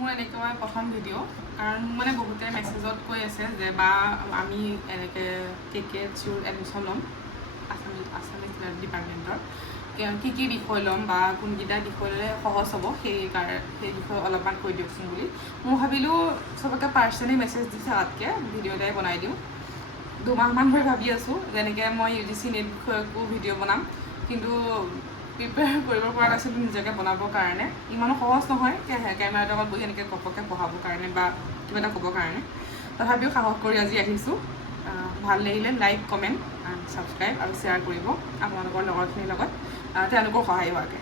মোৰ এনেকৈ প্ৰথম ভিডিঅ' কাৰণ মানে বহুতে মেছেজত কৈ আছে যে বা আমি এনেকৈ KKHUৰ এডমিশ্যন ল'ম আছামিজ ডিপাৰ্টমেণ্টৰ কি বিষয় ল'ম বা কোনকেইটা বিষয় ল'লে সহজ হ'ব সেই বিষয়ে অলপমান কৈ দিয়কচোন বুলি মই ভাবিলোঁ চবকে পাৰ্চনেলি মেছেজ দি থকাতকৈ ভিডিঅ' এটাই বনাই দিওঁ 2 মাহমান ধৰি ভাবি আছোঁ যেনেকৈ মই UGC নেট বিষয়কো ভিডিঅ' বনাম কিন্তু প্ৰিপেয়াৰ কৰিব পৰা নাছিলোঁ নিজকে বনাবৰ কাৰণে ইমানো সহজ নহয় কেমেৰাৰ লগত বহি এনেকৈ ঘপককৈ পঢ়াবৰ কাৰণে বা কিবা এটা ক'বৰ কাৰণে তথাপিও সাহস কৰি আজি আহিছোঁ ভাল লাগিলে লাইক কমেণ্ট ছাবস্ক্ৰাইব আৰু শ্বেয়াৰ কৰিব আপোনালোকৰ লগৰখিনিৰ লগত তেওঁলোকৰ সহায় হোৱাকৈ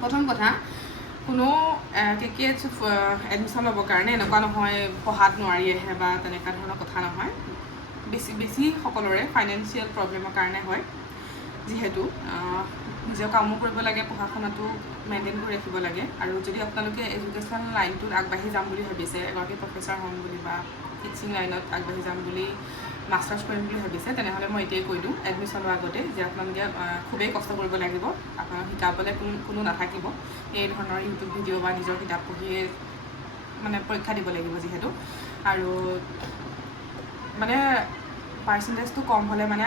প্ৰথম কথা কোনো KKH এডমিশ্যন ল'বৰ কাৰণে এনেকুৱা নহয় পঢ়াত নোৱাৰি আহে বা তেনেকুৱা ধৰণৰ কথা নহয় বেছি সকলোৰে ফাইনেন্সিয়েল প্ৰব্লেমৰ কাৰণে হয় যিহেতু নিজৰ কামো কৰিব লাগে পঢ়া শুনাটো মেইনটেইন কৰি ৰাখিব লাগে আৰু যদি আপোনালোকে এডুকেশ্যন লাইনটোত আগবাঢ়ি যাম বুলি ভাবিছে এগৰাকী প্ৰফেচাৰ হ'ম বুলি বা টিচিং লাইনত আগবাঢ়ি যাম বুলি মাষ্টাৰ্ছ কৰিম বুলি ভাবিছে তেনেহ'লে মই এতিয়াই কৈ দিওঁ এডমিশ্যন লোৱাৰ আগতে যে আপোনালোকে খুবেই কষ্ট কৰিব লাগিব আপোনাক শিকাবলৈ কোনো নাথাকিব এই ধৰণৰ ইউটিউব ভিডিঅ' বা নিজৰ কিতাপ পঢ়িয়ে মানে পৰীক্ষা দিব লাগিব যিহেতু আৰু মানে পাৰ্চেণ্টেজটো কম হ'লে মানে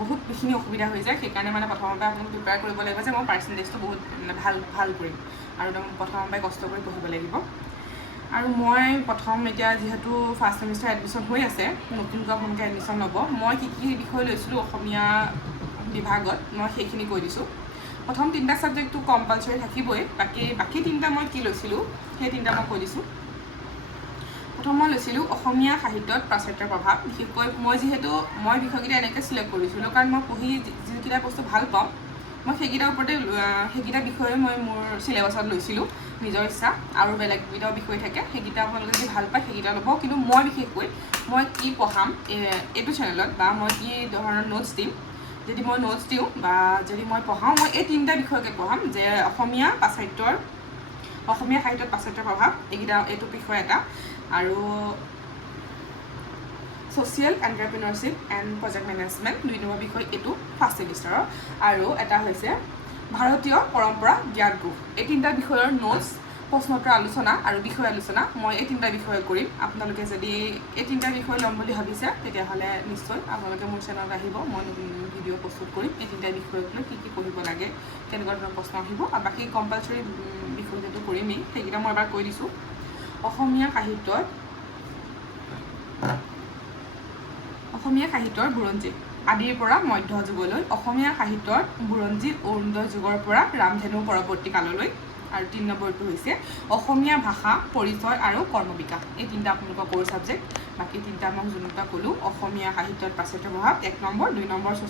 বহুতখিনি অসুবিধা হৈ যায় সেইকাৰণে মানে প্ৰথমতে আপোনাক প্ৰিপেয়াৰ কৰিব লাগিব যে মই পাৰ্চেণ্টেজটো বহুত মানে ভাল কৰিম আৰু প্ৰথমতে কষ্ট কৰি পঢ়িব লাগিব আৰু মই প্ৰথম এতিয়া যিহেতু ফাৰ্ষ্ট ছেমিষ্টাৰ এডমিশ্যন হৈ আছে নতুনকৈ আপোনালোকে এডমিশ্যন ল'ব মই কি বিষয় লৈছিলোঁ অসমীয়া বিভাগত মই সেইখিনি কৈ দিছোঁ প্ৰথম 3টা ছাবজেক্টটো কম্পালচৰি থাকিবই বাকী 3টা মই কি লৈছিলোঁ সেই 3টা মই কৈ দিছোঁ প্ৰথম মই লৈছিলোঁ অসমীয়া সাহিত্যত পাশ্চাত্যৰ প্ৰভাৱ বিশেষকৈ মই বিষয়কেইটা এনেকৈ চিলেক্ট কৰিছিলোঁ কাৰণ মই পঢ়ি যিকেইটা বস্তু ভাল পাওঁ মই সেইকেইটা বিষয়ে মই মোৰ চিলেবাছত লৈছিলোঁ নিজৰ ইচ্ছা আৰু বেলেগ কেইটাও বিষয় থাকে সেইকেইটা আপোনালোকে যদি ভাল পায় সেইকেইটা ল'ব কিন্তু মই বিশেষকৈ মই কি পঢ়াম এইটো চেনেলত বা মই কি ধৰণৰ নোটছ দিম যদি মই নোটছ দিওঁ বা যদি মই পঢ়াওঁ মই এই 3টা বিষয়কে পঢ়াম যে অসমীয়া সাহিত্যত পাশ্চাত্যৰ প্ৰভাৱ এইটো বিষয় এটা আৰু social entrepreneurship and project management 2 number বিষয় এইটো ফাৰ্ষ্ট ছেমিষ্টাৰৰ আৰু এটা হৈছে ভাৰতীয় পৰম্পৰা জ্ঞানকোষ এই 3টা বিষয়ৰ নোটছ প্ৰশ্নোত্তৰ আলোচনা আৰু বিষয় আলোচনা মই এই 3টা বিষয়ে কৰিম আপোনালোকে যদি এই 3টা বিষয় ল'ম বুলি ভাবিছে তেতিয়াহ'লে নিশ্চয় আপোনালোকে মোৰ চেনেলত আহিব মই ভিডিঅ' প্ৰস্তুত কৰিম এই 3টা বিষয়ক লৈ কি পঢ়িব লাগে কেনেকুৱা ধৰণৰ প্ৰশ্ন আহিব আৰু বাকী কম্পালচৰি বিষয় যিটো কৰিমেই সেইকেইটা মই এবাৰ কৈ দিছোঁ অসমীয়া সাহিত্যৰ বুৰঞ্জী আদিৰ পৰা মধ্যযুগলৈ অসমীয়া সাহিত্যৰ বুৰঞ্জী অৰুণোদয় যুগৰ পৰা ৰামধেনু পৰৱৰ্তী কাললৈ আৰু 3 নম্বৰটো হৈছে অসমীয়া ভাষা পৰিচয় আৰু কৰ্মবিকাশ এই 3টা আপোনালোকৰ ক'ৰ ছাবজেক্ট বাকী 3টা মই যোনটা ক'লোঁ অসমীয়া সাহিত্যত পাশ্চাত্যৰ প্ৰভাৱ 1 নম্বৰ 2 নম্বৰ